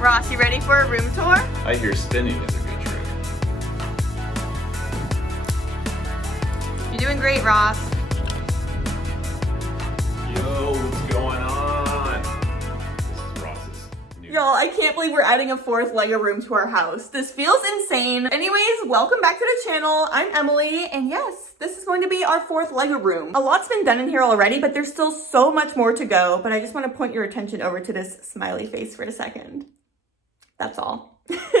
Ross, you ready for a room tour? I hear spinning is a good trick. You're doing great, Ross. Yo, what's going on? This is Ross's new. Y'all, I can't believe we're adding a fourth Lego room to our house. This feels insane. Anyways, welcome back to the channel. I'm Emily, and yes, this is going to be our fourth Lego room. A lot's been done in here already, but there's still so much more to go. But I just want to point your attention over to this smiley face for a second. That's all.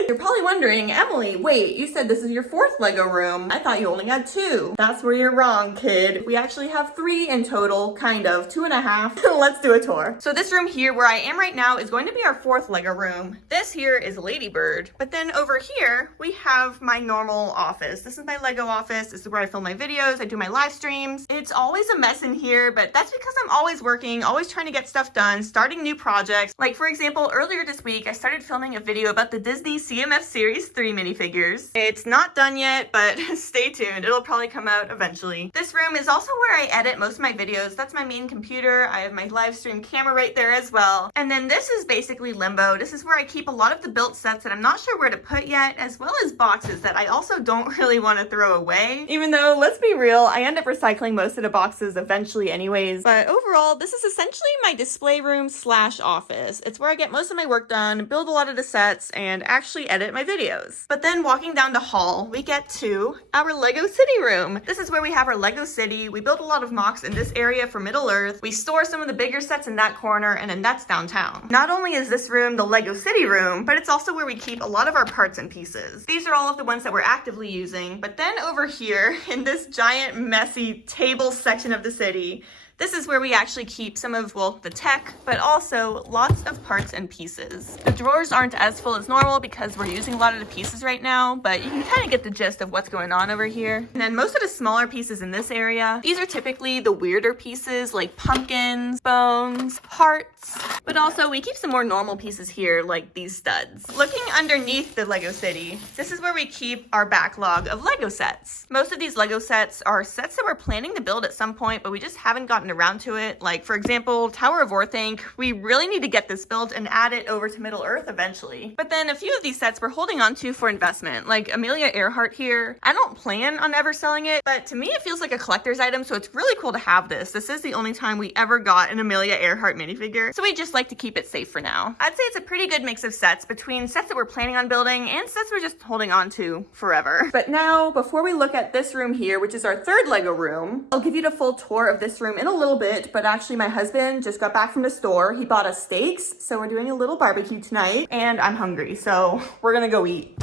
You're probably wondering, Emily, wait, you said this is your fourth Lego room. I thought you only had two. That's where you're wrong, kid. We actually have three in total, kind of, 2.5. Let's do a tour. So this room here where I am right now is going to be our fourth Lego room. This here is Ladybird, but then over here, we have my normal office. This is my Lego office. This is where I film my videos. I do my live streams. It's always a mess in here, but that's because I'm always working, always trying to get stuff done, starting new projects. Like for example, earlier this week, I started filming a video about the Disney CMF Series 3 minifigures. It's not done yet, but stay tuned. It'll probably come out eventually. This room is also where I edit most of my videos. That's my main computer. I have my live stream camera right there as well. And then this is basically limbo. This is where I keep a lot of the built sets that I'm not sure where to put yet, as well as boxes that I also don't really want to throw away. Even though, let's be real, I end up recycling most of the boxes eventually anyways. But overall, this is essentially my display room slash office. It's where I get most of my work done, build a lot of the sets, and actually edit my videos. But then walking down the hall, we get to our Lego City room. This is where we have our Lego City. We build a lot of mocks in this area for Middle Earth. We store some of the bigger sets in that corner, and then that's downtown. Not only is this room the Lego City room, but it's also where we keep a lot of our parts and pieces. These are all of the ones that we're actively using. But then over here, in this giant messy table section of the city, this is where we actually keep some of, well, the tech, but also lots of parts and pieces. The drawers aren't as full as normal because we're using a lot of the pieces right now, but you can kind of get the gist of what's going on over here. And then most of the smaller pieces in this area, these are typically the weirder pieces like pumpkins, bones, hearts, but also we keep some more normal pieces here like these studs. Looking underneath the Lego City, this is where we keep our backlog of Lego sets. Most of these Lego sets are sets that we're planning to build at some point, but we just haven't gotten around to it. Like for example, Tower of Orthanc, we really need to get this built and add it over to Middle Earth eventually. But then a few of these sets we're holding on to for investment, like Amelia Earhart here. I don't plan on ever selling it, but to me it feels like a collector's item, so it's really cool to have this. This is the only time we ever got an Amelia Earhart minifigure, so we just like to keep it safe for now. I'd say it's a pretty good mix of sets between sets that we're planning on building and sets we're just holding on to forever. But now, before we look at this room here, which is our third Lego room, I'll give you the full tour of this room in a little bit, but actually my husband just got back from the store. He bought us steaks, so we're doing a little barbecue tonight, and I'm hungry, so we're gonna go eat.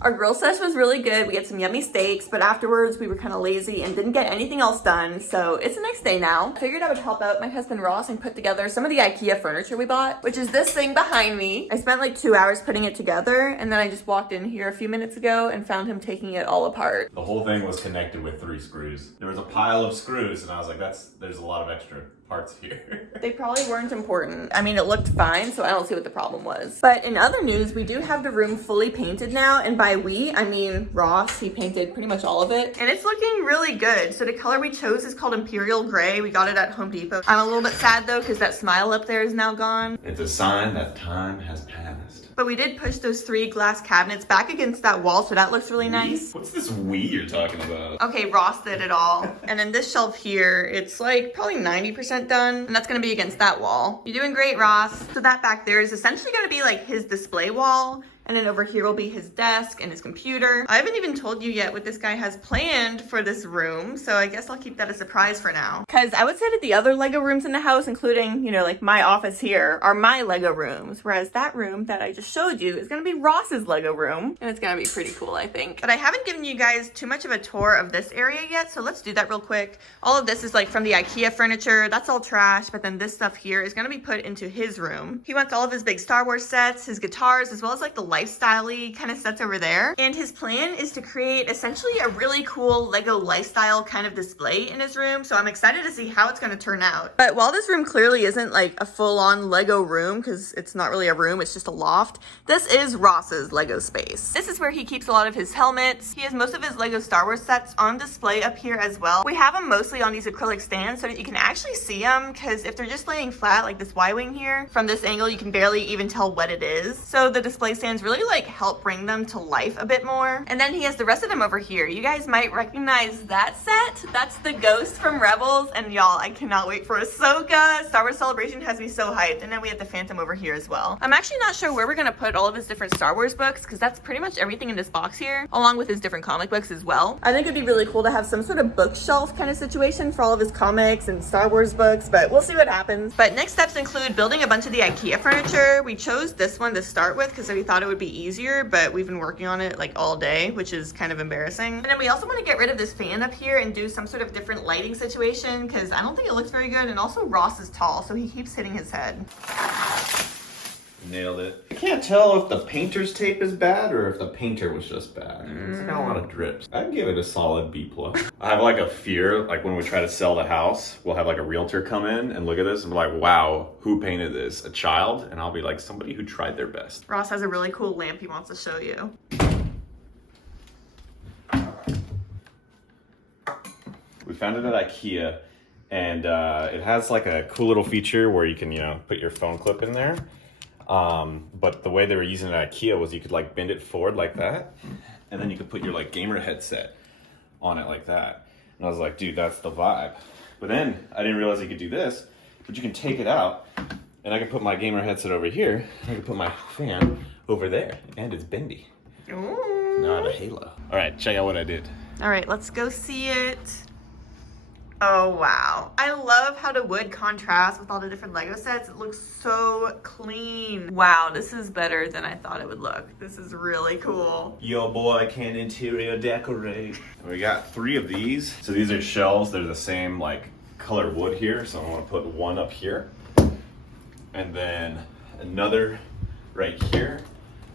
Our grill session was really good. We had some yummy steaks, but afterwards we were kind of lazy and didn't get anything else done. So it's the next day now. I figured I would help out my husband Ross and put together some of the IKEA furniture we bought, which is this thing behind me. I spent like 2 hours putting it together, and then I just walked in here a few minutes ago and found him taking it all apart. The whole thing was connected with 3 screws. There was a pile of screws, and I was like, there's a lot of extra parts here. They probably weren't important. I mean, it looked fine, so I don't see what the problem was. But in other news, we do have the room fully painted now, and by we, I mean Ross. He painted pretty much all of it, and it's looking really good. So the color we chose is called Imperial Gray. We got it at Home Depot. I'm a little bit sad though, because that smile up there is now gone. It's a sign that time has passed. But we did push those 3 glass cabinets back against that wall, so that looks really nice. What's this we you're talking about? Okay, Ross did it all. And then this shelf here, it's like probably 90% done, and that's gonna be against that wall. You're doing great, Ross. So that back there is essentially gonna be like his display wall. And then over here will be his desk and his computer. I haven't even told you yet what this guy has planned for this room, so I guess I'll keep that a surprise for now. Because I would say that the other Lego rooms in the house, including, you know, like my office here, are my Lego rooms, whereas that room that I just showed you is gonna be Ross's Lego room, and it's gonna be pretty cool, I think. But I haven't given you guys too much of a tour of this area yet, so let's do that real quick. All of this is like from the IKEA furniture. That's all trash, but then this stuff here is gonna be put into his room. He wants all of his big Star Wars sets, his guitars, as well as like the lifestyle-y kind of sets over there. And his plan is to create essentially a really cool Lego lifestyle kind of display in his room. So I'm excited to see how it's going to turn out. But while this room clearly isn't like a full-on Lego room, because it's not really a room, it's just a loft, this is Ross's Lego space. This is where he keeps a lot of his helmets. He has most of his Lego Star Wars sets on display up here as well. We have them mostly on these acrylic stands so that you can actually see them, because if they're just laying flat like this Y-wing here, from this angle you can barely even tell what it is. So the display stands really like help bring them to life a bit more. And then he has the rest of them over here. You guys might recognize that set. That's the Ghost from Rebels, and y'all, I cannot wait for Ahsoka. Star Wars Celebration has me so hyped. And then we have the Phantom over here as well. I'm actually not sure where we're gonna put all of his different Star Wars books, because that's pretty much everything in this box here, along with his different comic books as well. I think it'd be really cool to have some sort of bookshelf kind of situation for all of his comics and Star Wars books, but we'll see what happens. But next steps include building a bunch of the IKEA furniture. We chose this one to start with because we thought it would be easier, but we've been working on it like all day, which is kind of embarrassing. And then we also want to get rid of this fan up here and do some sort of different lighting situation, because I don't think it looks very good. And also Ross is tall, so he keeps hitting his head. Nailed it. I can't tell if the painter's tape is bad or if the painter was just bad. It's got a lot of drips. I'd give it a solid B+. I have like a fear, like when we try to sell the house, we'll have like a realtor come in and look at this and be like, wow, who painted this? A child? And I'll be like, somebody who tried their best. Ross has a really cool lamp he wants to show you. We found it at IKEA, and it has like a cool little feature where you can, you know, put your phone clip in there. But the way they were using it at IKEA was you could like bend it forward like that, and then you could put your like gamer headset on it like that. And I was like, dude, that's the vibe. But then I didn't realize you could do this, but you can take it out, and I can put my gamer headset over here, I can put my fan over there, and it's bendy. Ooh. Now I have a halo. All right, check out what I did. All right, let's go see it. Oh, wow. I love how the wood contrasts with all the different Lego sets. It looks so clean. Wow, this is better than I thought it would look. This is really cool. Yo boy can interior decorate. We got 3 of these. So these are shelves. They're the same like color wood here. So I want to put one up here. And then another right here.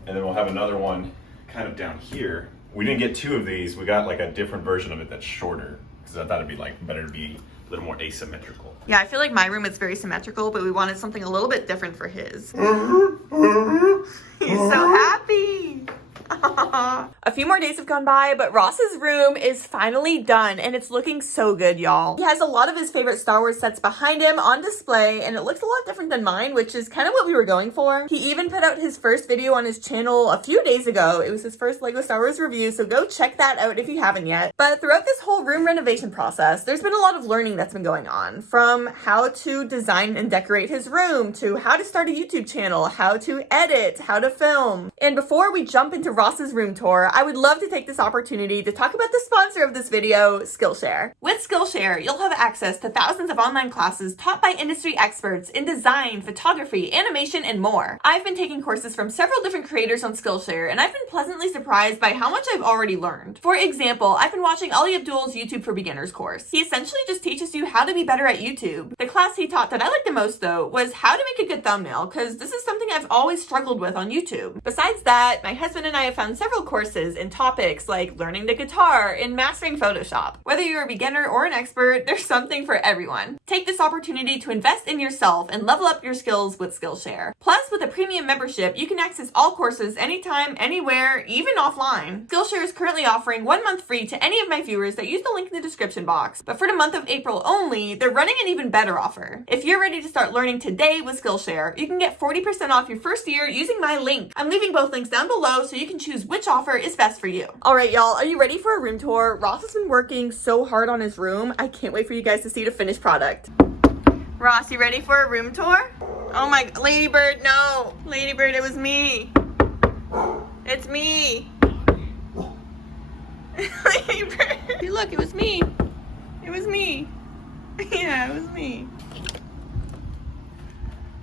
And then we'll have another one kind of down here. We didn't get 2 of these. We got like a different version of it that's shorter, because I thought it'd be like better to be a little more asymmetrical. Yeah, I feel like my room is very symmetrical, but we wanted something a little bit different for his. He's so happy. A few more days have gone by, but Ross's room is finally done, and it's looking so good, y'all. He has a lot of his favorite Star Wars sets behind him on display, and it looks a lot different than mine, which is kind of what we were going for. He even put out his first video on his channel a few days ago. It was his first Lego Star Wars review, so go check that out if you haven't yet. But throughout this whole room renovation process, there's been a lot of learning that's been going on, from how to design and decorate his room, to how to start a YouTube channel, how to edit, how to film. And before we jump into Ross's room tour, I would love to take this opportunity to talk about the sponsor of this video, Skillshare. With Skillshare, you'll have access to thousands of online classes taught by industry experts in design, photography, animation, and more. I've been taking courses from several different creators on Skillshare, and I've been pleasantly surprised by how much I've already learned. For example, I've been watching Ali Abdul's YouTube for Beginners course. He essentially just teaches you how to be better at YouTube. The class he taught that I liked the most, though, was how to make a good thumbnail, because this is something I've always struggled with on YouTube. Besides that, my husband and I have found several courses in topics like learning the guitar and mastering Photoshop. Whether you're a beginner or an expert, there's something for everyone. Take this opportunity to invest in yourself and level up your skills with Skillshare. Plus, with a premium membership, you can access all courses anytime, anywhere, even offline. Skillshare is currently offering 1 month free to any of my viewers that use the link in the description box. But for the month of April only, they're running an even better offer. If you're ready to start learning today with Skillshare, you can get 40% off your first year using my link. I'm leaving both links down below so you can choose which offer is best for you. All right, y'all, are you ready for a room tour? Ross has been working so hard on his room. I can't wait for you guys to see the finished product. Ross, you ready for a room tour? Oh my, Ladybird, no. Ladybird, it was me. It's me. Ladybird. See, look, it was me. It was me. Yeah, it was me.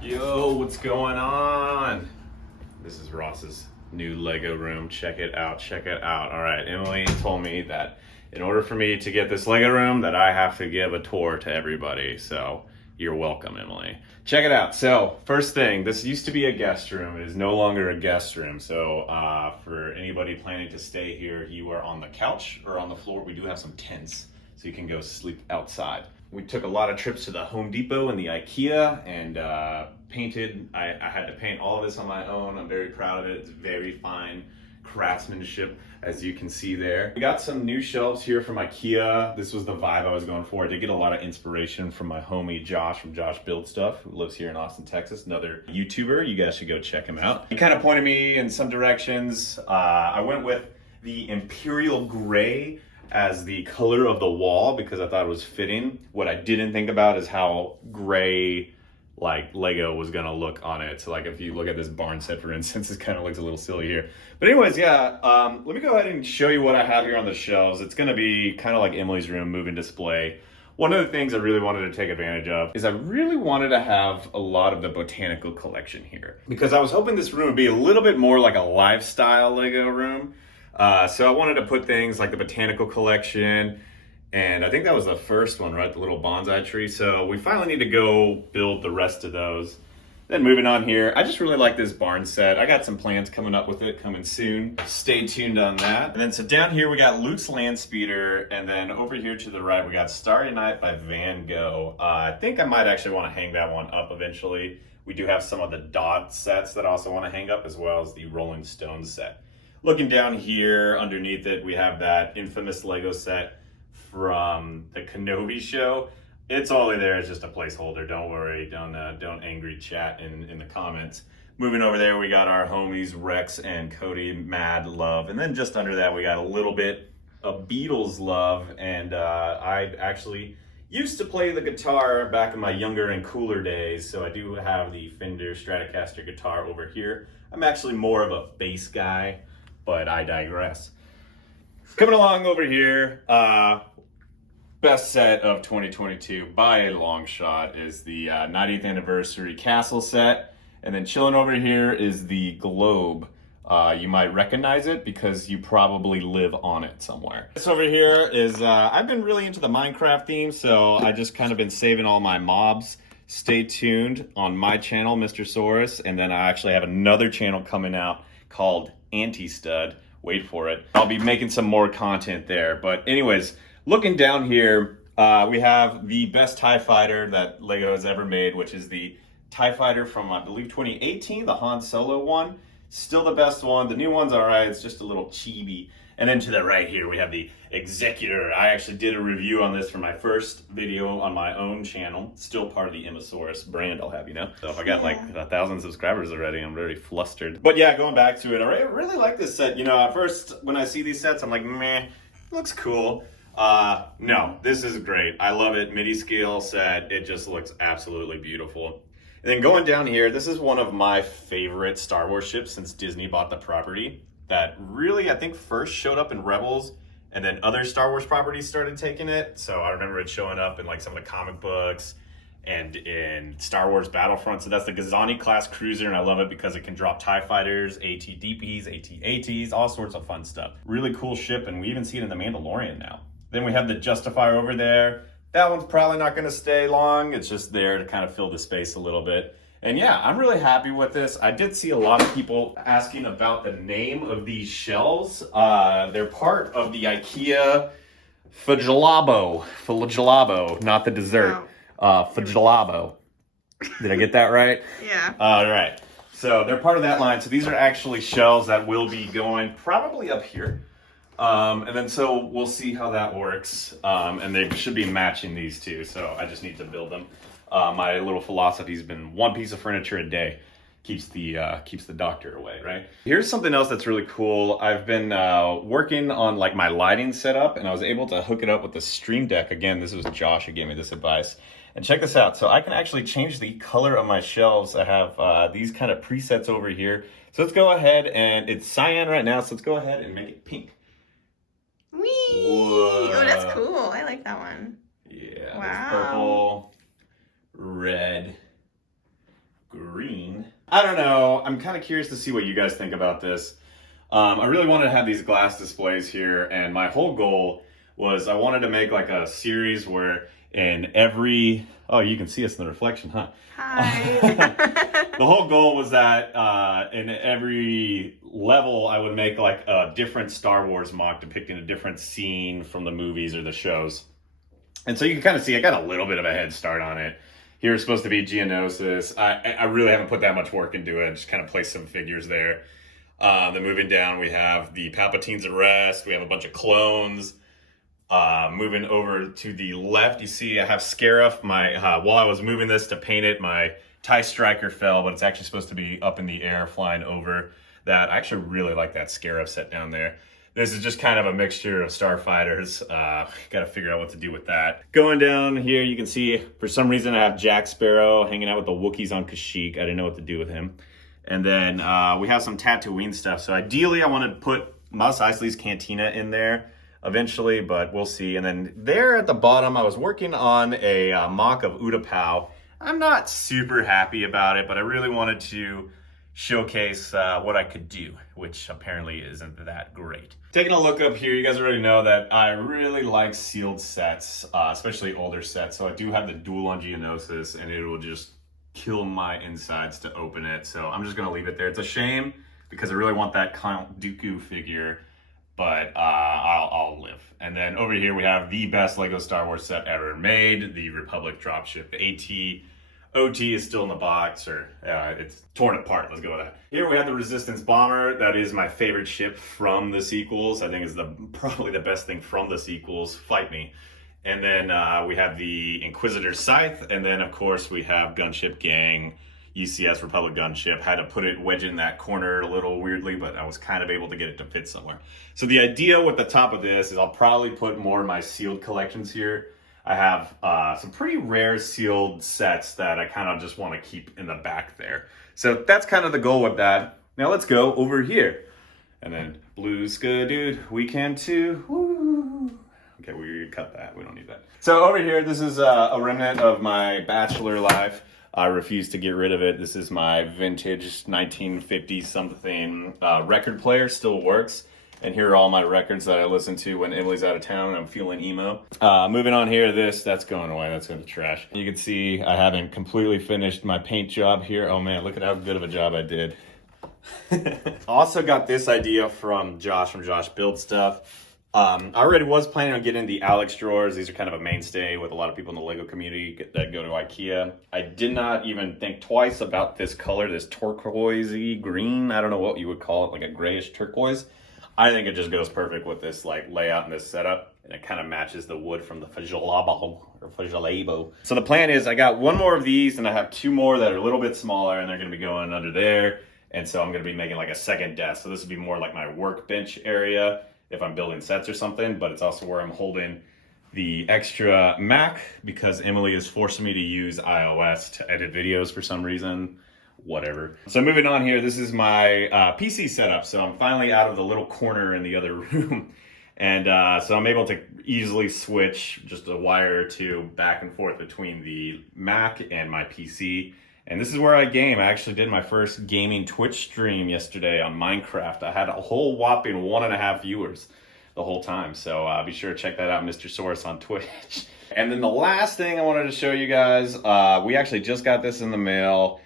Yo, what's going on? This is Ross's new Lego room. Check it out, check it out. All right, Emily told me that in order for me to get this Lego room that I have to give a tour to everybody. So You're welcome, Emily. Check it out. So, first thing, this used to be a guest room. It is no longer a guest room. So, for anybody planning to stay here, you are on the couch or on the floor. We do have some tents, so you can go sleep outside. We took a lot of trips to the Home Depot and the IKEA and painted. I had to paint all of this on my own. I'm very proud of it. It's very fine craftsmanship, as you can see there. We got some new shelves here from IKEA. This was the vibe I was going for. I did get a lot of inspiration from my homie Josh from Josh Build Stuff, who lives here in Austin, Texas, another YouTuber. You guys should go check him out. He kind of pointed me in some directions. I went with the Imperial Gray as the color of the wall because I thought it was fitting. What I didn't think about is how gray like Lego was gonna look on it. So like if you look at this barn set, for instance, it kind of looks a little silly here. But anyways, yeah, let me go ahead and show you what I have here on the shelves. It's gonna be kind of like Emily's room, move-in display. One of the things I really wanted to take advantage of is I really wanted to have a lot of the botanical collection here because I was hoping this room would be a little bit more like a lifestyle Lego room. So I wanted to put things like the botanical collection, and I think that was the first one, right? The little bonsai tree. So we finally need to go build the rest of those. Then moving on here, I just really like this barn set. I got some plans coming up with it coming soon. Stay tuned on that. And then so down here we got Luke's Land Speeder, and then over here to the right we got Starry Night by Van Gogh. I think I might actually want to hang that one up eventually. We do have some of the dot sets that I also want to hang up, as well as the Rolling Stones set. Looking down here underneath it, we have that infamous Lego set from the Kenobi show. It's all there. It's just a placeholder. Don't worry. Don't angry chat in the comments. Moving over there, we got our homies Rex and Cody, mad love. And then just under that, we got a little bit of Beatles love. And I actually used to play the guitar back in my younger and cooler days. So I do have the Fender Stratocaster guitar over here. I'm actually more of a bass guy, but I digress. Coming along over here, best set of 2022 by a long shot is the 90th anniversary castle set. And then chilling over here is the globe. You might recognize it because you probably live on it somewhere. This over here is, I've been really into the Minecraft theme, so I just kind of been saving all my mobs. Stay tuned on my channel, Mr. Saurus, and then I actually have another channel coming out called Anti-Stud. Wait for it. I'll be making some more content there. But anyways, looking down here, we have the best TIE fighter that Lego has ever made, which is the TIE fighter from, I believe, 2018, the Han Solo one. Still the best one. The new one's all right. It's just a little chibi. And then to the right here, we have the Executor. I actually did a review on this for my first video on my own channel. Still part of the Emmasaurus brand, I'll have you know. So I got like 1,000 subscribers already. I'm very flustered. But yeah, going back to it, I really like this set. You know, at first, when I see these sets, I'm like, meh, looks cool. No, this is great. I love it. MIDI scale set. It just looks absolutely beautiful. And then going down here, this is one of my favorite Star Wars ships since Disney bought the property. That really, I think, first showed up in Rebels, and then other Star Wars properties started taking it. So I remember it showing up in like some of the comic books and in Star Wars Battlefront. So that's the Gazani class cruiser, and I love it because it can drop TIE fighters, AT-DPs, AT-ATs, all sorts of fun stuff. Really cool ship, and we even see it in the Mandalorian now. Then we have the Justifier over there. That one's probably not going to stay long. It's just there to kind of fill the space a little bit. And yeah, I'm really happy with this. I did see a lot of people asking about the name of these shelves. They're part of the IKEA Flagelabo, not the dessert. Flagelabo. Did I get that right? Yeah. All right. So they're part of that line. So these are actually shelves that will be going probably up here. And then so we'll see how that works. And they should be matching these two. So I just need to build them. My little philosophy's been one piece of furniture a day keeps the doctor away, right? Here's something else that's really cool. I've been working on like my lighting setup, and I was able to hook it up with the Stream Deck. Again, this was Josh who gave me this advice. And check this out. So I can actually change the color of my shelves. I have these kind of presets over here. So let's go ahead, and it's cyan right now, so let's go ahead and make it pink. Whee! Whoa. Oh, that's cool. I like that one. Yeah. Wow. Purple, red, green. I don't know. I'm kind of curious to see what you guys think about this. I really wanted to have these glass displays here, and my whole goal was I wanted to make like a series where in every, oh, you can see us in the reflection, huh? Hi. The whole goal was that in every level, I would make like a different Star Wars mock depicting a different scene from the movies or the shows. And so you can kind of see I got a little bit of a head start on it. Here it's supposed to be Geonosis. I really haven't put that much work into it. I just kind of placed some figures there. Then moving down, we have the Palpatine's Arrest. We have a bunch of clones. Moving over to the left, you see I have Scarif. While I was moving this to paint it, my TIE Striker fell, but it's actually supposed to be up in the air flying over that. I actually really like that Scarif set down there. This is just kind of a mixture of starfighters. Got to figure out what to do with that. Going down here, you can see for some reason I have Jack Sparrow hanging out with the Wookiees on Kashyyyk. I didn't know what to do with him. And then we have some Tatooine stuff. So ideally I want to put Mos Eisley's Cantina in there eventually, but we'll see. And then there at the bottom, I was working on a mock of Utapau. I'm not super happy about it, but I really wanted to showcase what I could do, which apparently isn't that great. Taking a look up here, you guys already know that I really like sealed sets, especially older sets. So I do have the dual on Geonosis, and it will just kill my insides to open it. So I'm just gonna leave it there. It's a shame because I really want that Count Dooku figure, but I'll live. And then over here we have the best Lego Star Wars set ever made, the Republic dropship. The OT is still in the box, or it's torn apart. Let's go with that. Here we have the Resistance Bomber. That is my favorite ship from the sequels. I think is probably the best thing from the sequels. Fight me. And then we have the Inquisitor Scythe, and then of course we have Gunship Gang, UCS Republic Gunship. Had to put it wedge in that corner a little weirdly, but I was kind of able to get it to fit somewhere. So the idea with the top of this is I'll probably put more of my sealed collections here. I have some pretty rare sealed sets that I kind of just want to keep in the back there. So that's kind of the goal with that. Now let's go over here. And then Blue Skadood, we can too. Woo. Okay, we cut that. We don't need that. So over here, this is a remnant of my bachelor life. I refuse to get rid of it. This is my vintage 1950 something record player, still works. And here are all my records that I listen to when Emily's out of town and I'm feeling emo. Moving on here, that's going away. That's in the trash. You can see I haven't completely finished my paint job here. Oh man, look at how good of a job I did. Also got this idea from Josh Build Stuff. I already was planning on getting the Alex drawers. These are kind of a mainstay with a lot of people in the Lego community that go to IKEA. I did not even think twice about this color, this turquoisey green. I don't know what you would call it, like a grayish turquoise. I think it just goes perfect with this like layout and this setup, and it kind of matches the wood from the Fajolabo. So the plan is I got one more of these, and I have two more that are a little bit smaller, and they're going to be going under there. And so I'm going to be making like a second desk. So this would be more like my workbench area if I'm building sets or something, but it's also where I'm holding the extra Mac because Emily is forcing me to use iOS to edit videos for some reason. Whatever. So moving on here, this is my PC setup. So I'm finally out of the little corner in the other room. And so I'm able to easily switch just a wire or two back and forth between the Mac and my PC. And this is where I game. I actually did my first gaming Twitch stream yesterday on Minecraft. I had a whole whopping 1.5 viewers the whole time. So be sure to check that out, Mr. Saurus on Twitch. And then the last thing I wanted to show you guys, we actually just got this in the mail.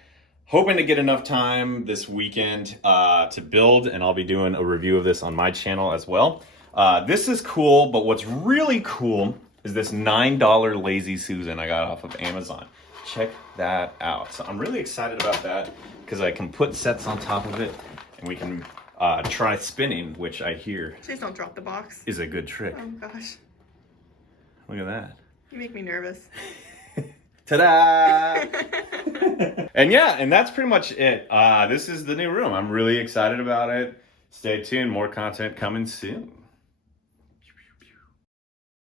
Hoping to get enough time this weekend to build, and I'll be doing a review of this on my channel as well. This is cool, but what's really cool is this $9 Lazy Susan I got off of Amazon. Check that out. So I'm really excited about that because I can put sets on top of it, and we can try spinning, which I hear Please don't drop the box. is a good trick. Oh gosh. Look at that. You make me nervous. Ta-da! And yeah, and that's pretty much it. This is the new room. I'm really excited about it. Stay tuned. More content coming soon.